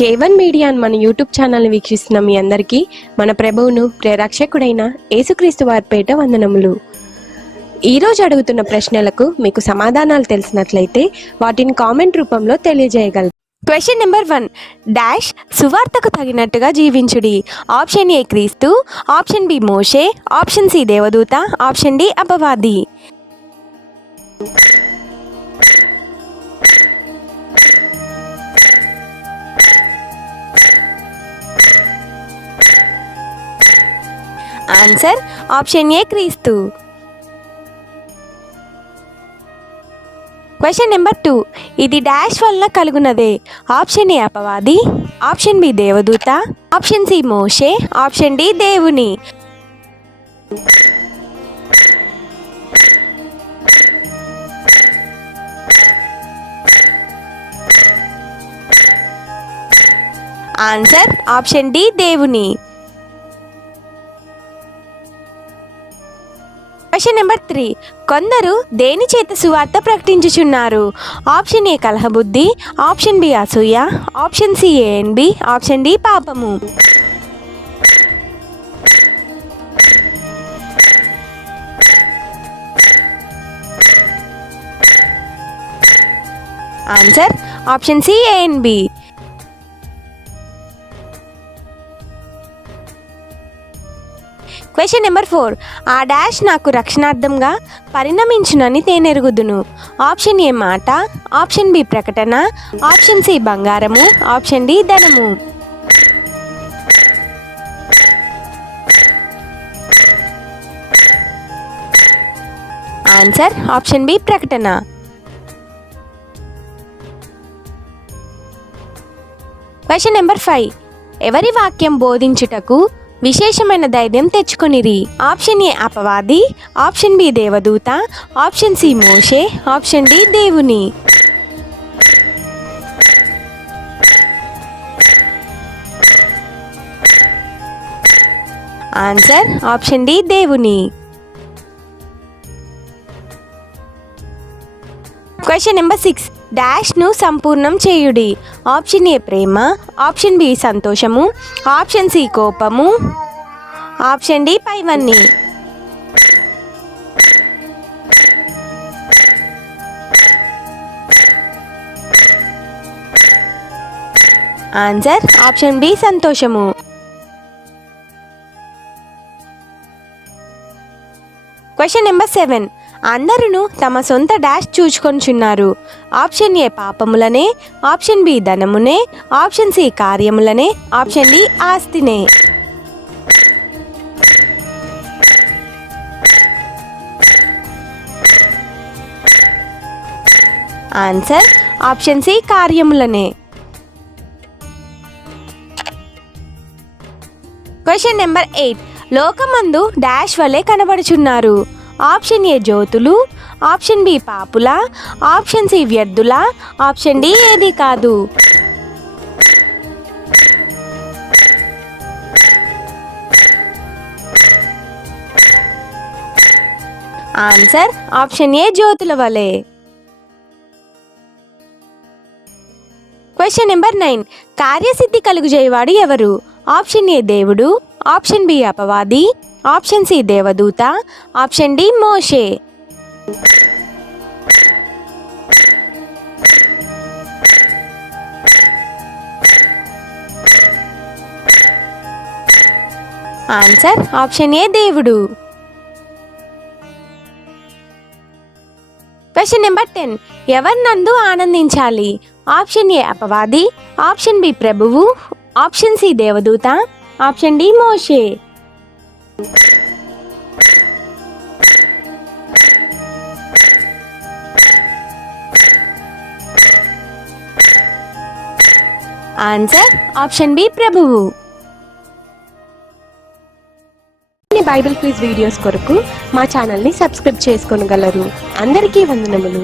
K1 media మన YouTube channel వీక్షిస్తున్న మీ అందరికీ మన ప్రభువును ప్రేరక్షకుడైన యేసుక్రీస్తు వారి పేట వందనములు. ఈరోజు అడుగుతున్న ప్రశ్నలకు మీకు సమాధానాలు తెలిసినట్లయితే వాటిని కామెంట్ రూపంలో తెలియజేయగలరు. Question number 1. డాష్ సువార్తకు తగినట్టుగా జీవించుడి. ఆప్షన్ ఏ క్రీస్తు, ఆప్షన్ బి మోషే, ఆప్షన్ సి దేవదూత, ఆప్షన్ డి అపవాది. ఆన్సర్ ఆప్షన్ ఏ క్రీస్తు. Question number 2. ఇది డాష్ వలన కలుగునదే. ఆప్షన్ ఏ అపవాది, ఆప్షన్ బి దేవదూత, ఆప్షన్ సి మోషే, ఆప్షన్ డి దేవుని. ఆన్సర్ ఆప్షన్ డి దేవుని. Question number 3. కొందరు దేని చేత సువార్త ప్రకటించుచున్నారు. ఆప్షన్ ఏ కలహబుద్ధి, ఆప్షన్ బి అసూయ, option C A and B, option D పాపము. Answer option C A and B. Question number 4. ఆ డాష్ నాకు రక్షణార్థంగా పరిణమించునని తేనెరుగుదును. ఆప్షన్ ఏ మాట, ఆప్షన్ బి ప్రకటన, ఆప్షన్ సి బంగారము, ఆప్షన్ డి ధనము. ఆన్సర్ ఆప్షన్ బి ప్రకటన. Question number 5. ఎవరి వాక్యం బోధించుటకు విశేషమైన ధైర్యం తెచ్చుకొనిరి. ఆప్షన్ ఏ అపవాది, ఆప్షన్ బి దేవదూత, ఆప్షన్ సి మోషే, ఆప్షన్ డి దేవుని. ఆన్సర్ ఆప్షన్ డి దేవుని. Question number 6. డాష్ను సంపూర్ణం చేయుడి. ఆప్షన్ ఏ ప్రేమ, ఆప్షన్ బి సంతోషము, ఆప్షన్ సి కోపము, ఆప్షన్ డి పైవన్నీ. ఆన్సర్ ఆప్షన్ బి సంతోషము. Question number 7. అందరూ తమ సొంత డాష్ చూచుకొనుచున్నారు. ఆప్షన్ ఏ పాపములనే, ఆప్షన్ బి ధనమునే, ఆప్షన్ సి కార్యములనే, ఆప్షన్ డి ఆస్తినే. ఆన్సర్ ఆప్షన్ సి కార్యములనే. Question number 8. లోకమందు డాష్ వలె కనబడుచున్నారు. ఆప్షన్ ఏ జ్యోతులు, ఆప్షన్ బి పాపుల, ఆప్షన్ సి వ్యర్థుల, ఆప్షన్ డి ఏది కాదు. ఆన్సర్ ఆప్షన్ ఏ జ్యోతుల వలె. Question number 9. కార్యసిద్ధి కలుగుజేయవాడు ఎవరు. ఆప్షన్ ఏ దేవుడు, ఆప్షన్ బి అపవాది, ఆప్షన్ సి దేవదూత, ఆప్షన్ డి మోషే. ఆన్సర్ ఆప్షన్ ఏ దేవుడు. Question number 10. ఎవరినందు ఆనందించాలి. ఆప్షన్ ఏ అపవాది, ఆప్షన్ బి ప్రభువు, ఆప్షన్ సి దేవదూత, ఆప్షన్ డి మోషే. ఆన్సర్ ఆప్షన్ బి ప్రభువు. బైబిల్ క్విజ్ వీడియోస్ కొరకు మా ఛానల్ని సబ్స్క్రైబ్ చేసుకోగలరు. అందరికీ వందనములు.